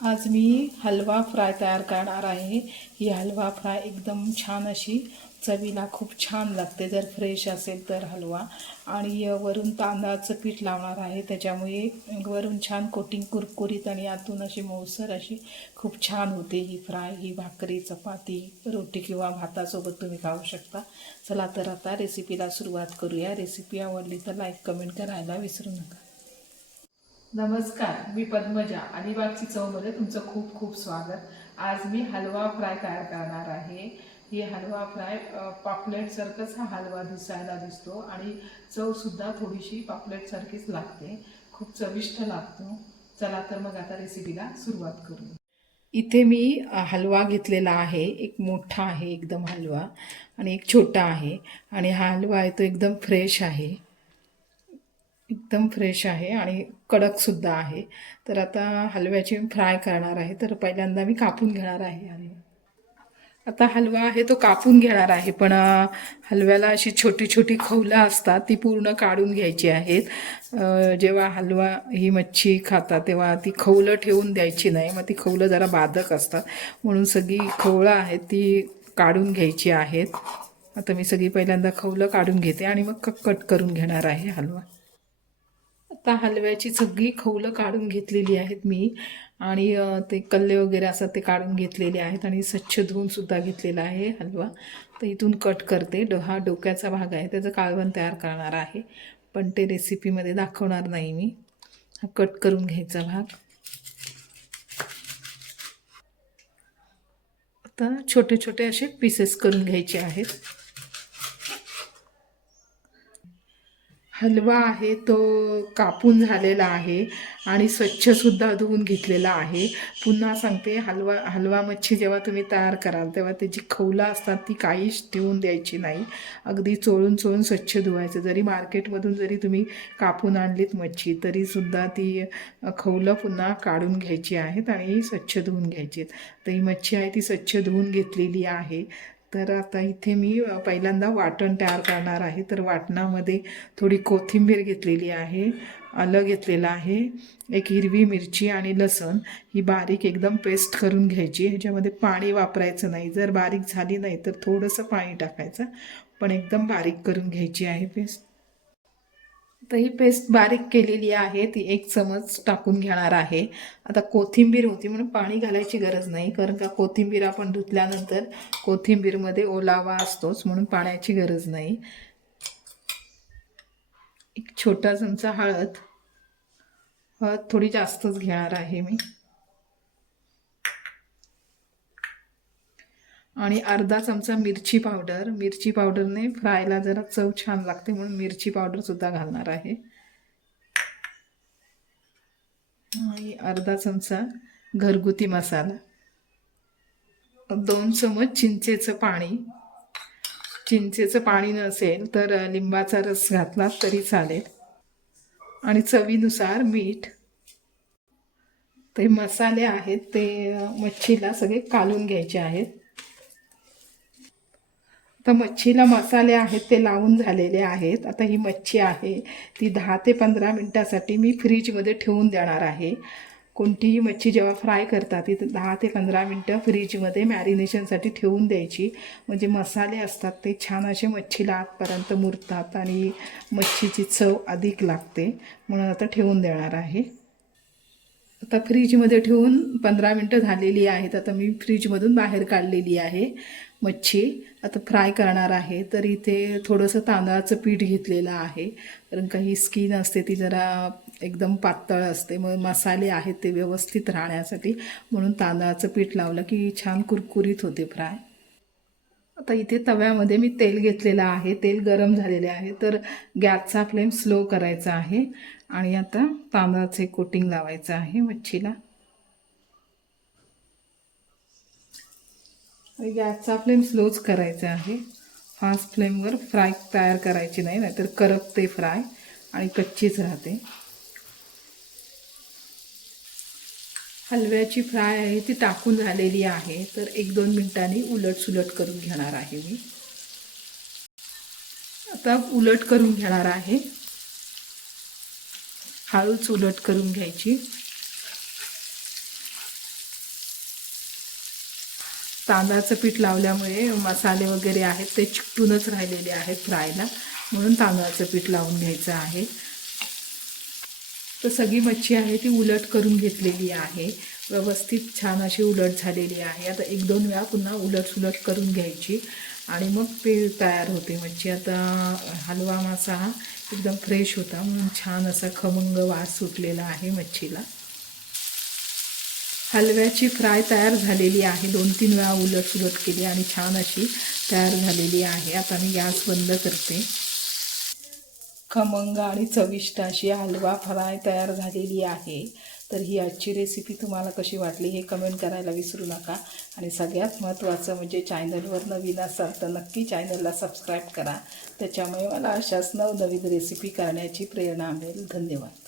आज मी हलवा फ्राय तयार करणार आहे. ही हलवा फ्राय एकदम छान अशी चवीला खूप छान लागते. जर फ्रेश असेल तर हलवा. आणि वरून तांदळाचं पीठ लावणार आहे. त्याच्यामुळे वरून छान कोटिंग कुरकुरीत आणि आतून अशी मऊसर अशी खूप छान होते ही फ्राय ही भाकरी चपाती रोटी किंवा भातासोबत तुम्ही खाऊ शकता. चला तर आता रेसिपीला सुरुवात करूया. रेसिपी आवडली तर लाईक कमेंट करायला विसरू नका. नमस्कार मी पद्मजा अलिबागची चवमध्ये तुमचं खूप खूप स्वागत. आज मी हलवा फ्राय तयार करणार आहे. ही हलवा फ्राय पापलेटसारखंच हा हलवा दिसायला दिसतो आणि चवसुद्धा थोडीशी पापलेटसारखीच लागते. खूप चविष्ट लागतो. चला तर मग आता रेसिपीला सुरुवात करू. इथे मी हलवा घेतलेला आहे. एक मोठा आहे एकदम हलवा आणि एक छोटा आहे. आणि हा हलवा आहे तो एकदम फ्रेश आहे. एकदम फ्रेश आहे आणि कडकसुद्धा आहे. तर आता हलव्याची मी फ्राय करणार आहे. तर पहिल्यांदा मी कापून घेणार आहे आणि आता हलवा आहे तो कापून घेणार आहे. पण हलव्याला अशी छोटी छोटी खवलं असतात ती पूर्ण काढून घ्यायची आहेत. जेव्हा हलवा ही मच्छी खातात तेव्हा ती खवलं ठेवून द्यायची नाही. मग ती खवलं जरा बाधक असतात. म्हणून सगळी खवळं आहेत ती काढून घ्यायची आहेत. आता मी सगळी पहिल्यांदा खवलं काढून घेते आणि मग कट करून घेणार आहे हलवा. आता हलव्याची सगळी खवलं काढून घेतलेली आहेत मी. आणि ते कल्ले वगैरे असतात ते काढून घेतलेले आहेत आणि स्वच्छ धुवूनसुद्धा घेतलेला आहे हलवा. तर इथून कट करते. डो हा डोक्याचा भाग आहे. त्याचं काळवण तयार करणार आहे. पण ते रेसिपीमध्ये दाखवणार नाही मी. हा कट करून घ्यायचा भाग. आता छोटे छोटे असे पीसेस करून घ्यायचे आहेत. हलवा आहे तो कापून झालेला आहे आणि स्वच्छसुद्धा धुवून घेतलेला आहे. पुन्हा सांगते हलवा हलवा मच्छी जेव्हा तुम्ही तयार कराल तेव्हा त्याची खवलं असतात ती काहीच ठेवून द्यायची नाही. अगदी चोळून चोळून स्वच्छ धुवायचं. जरी मार्केटमधून जरी तुम्ही कापून आणलीत मच्छी तरीसुद्धा ती खवलं पुन्हा काढून घ्यायची आहेत आणि स्वच्छ धुवून घ्यायची आहेत. तर ही मच्छी आहे ती स्वच्छ धुवून घेतलेली आहे. तर आता इथे मी पहिल्यांदा वाटण तयार करणार आहे. तर वाटणामध्ये थोडी कोथिंबीर घेतलेली आहे आलं घेतलेलं आहे एक हिरवी मिरची आणि लसण. ही बारीक एकदम पेस्ट करून घ्यायची. ह्याच्यामध्ये पाणी वापरायचं नाही. जर बारीक झाली नाही तर थोडंसं पाणी टाकायचं. पण एकदम बारीक करून घ्यायची आहे पेस्ट. तर ही पेस्ट बारीक केलेली आहे. ती एक चमच टाकून घेणार आहे. आता कोथिंबीर होती म्हणून पाणी घालायची गरज नाही. कारण का कोथिंबीर आपण धुतल्यानंतर कोथिंबीरमध्ये ओलावा असतोच म्हणून पाण्याची गरज नाही. एक छोटा चमचा हळद. हळद थोडी जास्तच घेणार आहे मी. आणि अर्धा चमचा मिरची पावडर. मिरची पावडरने फ्रायला जरा चव छान लागते म्हणून मिरची पावडर सुद्धा घालणार आहे. आणि अर्धा चमचा घरगुती मसाला. दोन चमच चिंचेचं पाणी. चिंचेचं पाणी नसेल तर लिंबाचा रस घातला तरी चालेल. आणि चवीनुसार मीठ. ते मसाले आहेत ते मच्छीला सगळे कालून घ्यायचे आहेत. आता मच्छीला मसाले आहेत ते लावून झालेले आहेत. आता ही मच्छी आहे. ती दहा ते पंधरा मिनटासाठी मी फ्रीजमध्ये ठेवून देणार आहे. कोणतीही मच्छी जेव्हा फ्राय करतात ती दहा ते पंधरा मिनटं फ्रीजमध्ये मॅरिनेशनसाठी ठेवून द्यायची. म्हणजे मसाले असतात ते छान असे मच्छीला आतपर्यंत मुरतात आणि मच्छीची चव अधिक लागते. म्हणून आता ठेवून देणार आहे. आता फ्रीजमध्ये ठेवून पंधरा मिनटं झालेली आहेत. आता मी फ्रीजमधून बाहेर काढलेली आहे. मच्छी आता फ्राय करणार आहे. तर इथे थोडंसं तांदळाचं पीठ घेतलेलं आहे. कारण काही स्किन असते ती जरा एकदम पातळ असते. मग मसाले आहेत ते व्यवस्थित राहण्यासाठी म्हणून तांदळाचं पीठ लावलं की छान कुरकुरीत होते फ्राय. आता इथे तव्यामध्ये मी तेल घेतलेलं आहे. तेल गरम झालेले आहे. तर गॅसचा फ्लेम स्लो करायचा आहे. आणि आता तांदळाचे कोटिंग लावायचं आहे मच्छीला. गॅसचा फ्लेम स्लोच करायचा आहे. फास्ट फ्लेमवर फ्राय तयार करायची नाही नाहीतर करपते फ्राय आणि कच्चीच राहते. हलव्याची फ्राय आहे ती टाकून झालेली आहे. तर एक दोन मिनिटांनी उलट सुलट करून घेणार आहे मी. आता उलट करून घेणार आहे. हळूच उलट करून घ्यायची. तांदळाचं पीठ लावल्यामुळे मसाले वगैरे आहेत ते चिकटूनच राहिलेले आहेत फ्रायला. म्हणून तांदळाचं पीठ लावून घ्यायचं आहे. तर सगळी मच्छी आहे ती उलट करून घेतलेली आहे. व्यवस्थित छान अशी उलट झालेली आहे. आता एक दोन वेळा पुन्हा उलट सुलट करून घ्यायची. आणि मग ते तयार होते मच्छी. आता हलवा मासा हा एकदम फ्रेश होता. म्हणून छान असा खमंग वास सुटलेला आहे मच्छीला. हलव्याची फ्राय तयार झालेली आहे. दोन तीन वेळा उलट सुलट केली आणि छान अशी तयार झालेली आहे. आता मी गॅस बंद करते. खमंग आणि चविष्ट अशी हलवा फ्राय तयार झालेली आहे. तर ही आजची रेसिपी तुम्हाला कशी वाटली हे कमेंट करायला विसरू नका. आणि सगळ्यात महत्त्वाचं म्हणजे चॅनलवर नवीन असाल तर नक्की चॅनलला सबस्क्राईब करा. त्याच्यामुळे मला अशाच नवनवीन रेसिपी करण्याची प्रेरणा मिळेल. धन्यवाद.